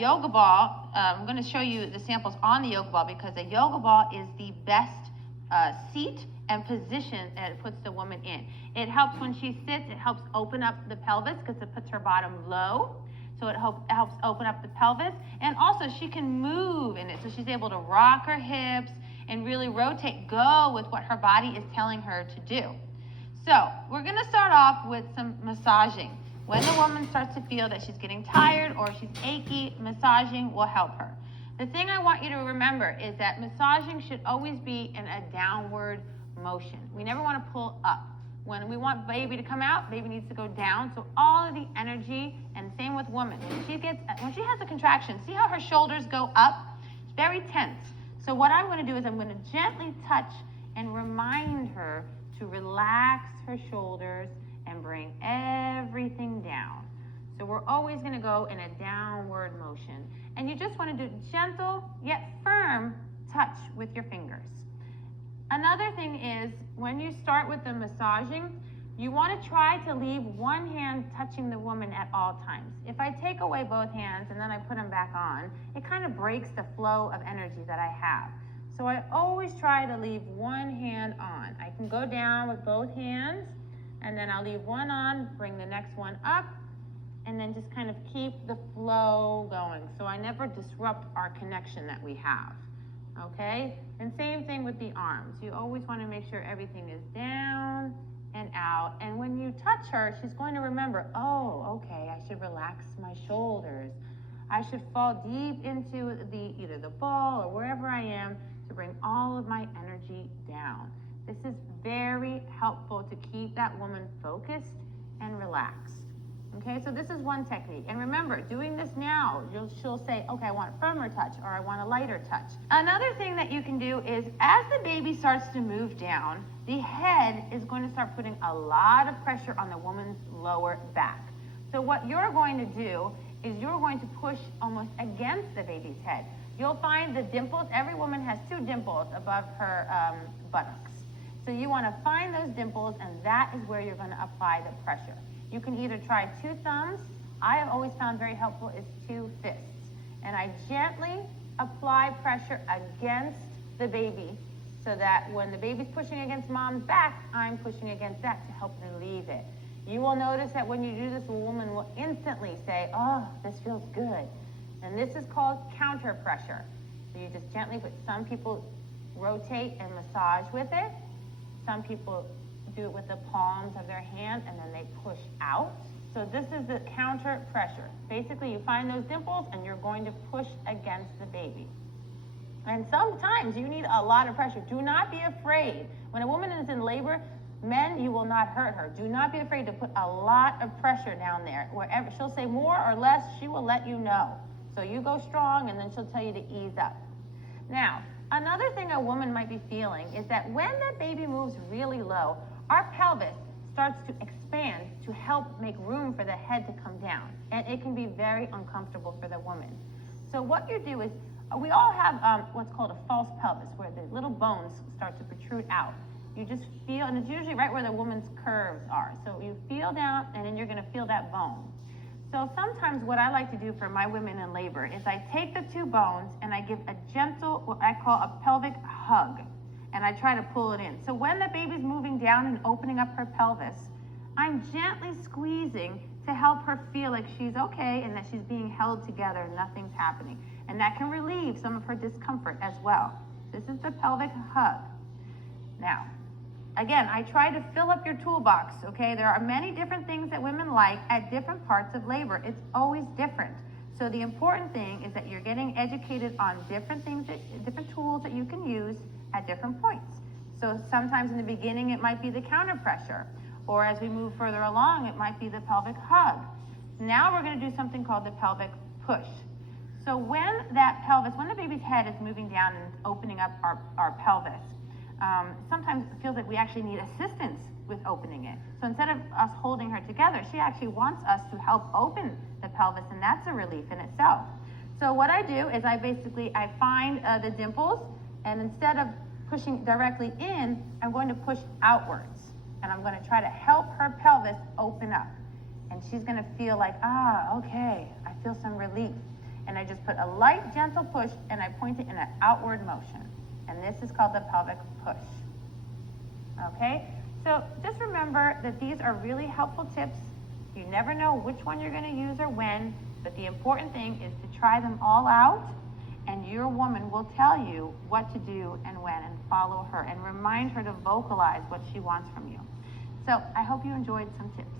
yoga ball, I'm going to show you the samples on the yoga ball because a yoga ball is the best seat and position that it puts the woman in. It helps when she sits, it helps open up the pelvis because it puts her bottom low. So it helps open up the pelvis. And also she can move in it. So she's able to rock her hips and really rotate, go with what her body is telling her to do. So we're going to start off with some massaging. When the woman starts to feel that she's getting tired or she's achy, massaging will help her. The thing I want you to remember is that massaging should always be in a downward motion. We never want to pull up. When we want baby to come out, baby needs to go down. So all of the energy, and same with woman. When she has a contraction, see how her shoulders go up? It's very tense. So what I'm going to do is I'm going to gently touch and remind her to relax her shoulders and bring everything down. So we're always going to go in a downward motion. And you just want to do gentle yet firm touch with your fingers. Another thing is when you start with the massaging, you want to try to leave one hand touching the woman at all times. If I take away both hands and then I put them back on, it kind of breaks the flow of energy that I have. So I always try to leave one hand on. I can go down with both hands and then I'll leave one on, bring the next one up, and then just kind of keep the flow going. So I never disrupt our connection that we have. Okay? And same thing with the arms. You always want to make sure everything is down and out. And when you touch her, she's going to remember, oh, okay, I should relax my shoulders. I should fall deep into either the ball or wherever I am to bring all of my energy down. This is very helpful to keep that woman focused and relaxed. Okay, so this is one technique. And remember, doing this now, she'll say, okay, I want a firmer touch or I want a lighter touch. Another thing that you can do is as the baby starts to move down, the head is going to start putting a lot of pressure on the woman's lower back. So what you're going to do is you're going to push almost against the baby's head. You'll find the dimples. Every woman has 2 dimples above her buttocks. So you want to find those dimples, and that is where you're going to apply the pressure. You can either try 2 thumbs. I have always found very helpful is 2 fists. And I gently apply pressure against the baby so that when the baby's pushing against mom's back, I'm pushing against that to help relieve it. You will notice that when you do this, a woman will instantly say, oh, this feels good. And this is called counter pressure. So you just gently, but some people rotate and massage with it. Some people do it with the palms of their hands and then they push out. So this is the counter pressure. Basically, you find those dimples and you're going to push against the baby. And sometimes you need a lot of pressure. Do not be afraid. When a woman is in labor, men, you will not hurt her. Do not be afraid to put a lot of pressure down there. Wherever she'll say more or less, she will let you know. So you go strong and then she'll tell you to ease up. Now, another thing a woman might be feeling is that when that baby moves really low, our pelvis starts to expand to help make room for the head to come down. And it can be very uncomfortable for the woman. So what you do is, we all have what's called a false pelvis, where the little bones start to protrude out. You just feel, and it's usually right where the woman's curves are. So you feel down, and then you're going to feel that bone. So sometimes what I like to do for my women in labor is I take the 2 bones and I give a gentle, what I call a pelvic hug. And I try to pull it in. So when the baby's moving down and opening up her pelvis, I'm gently squeezing to help her feel like she's okay and that she's being held together and nothing's happening. And that can relieve some of her discomfort as well. This is the pelvic hug. Now, again, I try to fill up your toolbox, okay? There are many different things that women like at different parts of labor. It's always different. So the important thing is that you're getting educated on different things, different tools that you can use at different points. So sometimes in the beginning it might be the counter pressure, or as we move further along it might be the pelvic hug. Now we're going to do something called the pelvic push. So when the baby's head is moving down and opening up our pelvis, sometimes it feels like we actually need assistance with opening it. So instead of us holding her together, she actually wants us to help open the pelvis, and that's a relief in itself. So what I do is I find the dimples, and instead of pushing directly in, I'm going to push outwards. And I'm going to try to help her pelvis open up. And she's going to feel like, okay, I feel some relief. and I just put a light, gentle push, and I point it in an outward motion. And this is called the pelvic push. Okay? So just remember that these are really helpful tips. You never know which one you're going to use or when, but the important thing is to try them all out, and your woman will tell you what to do and when, and follow her, and remind her to vocalize what she wants from you. So I hope you enjoyed some tips.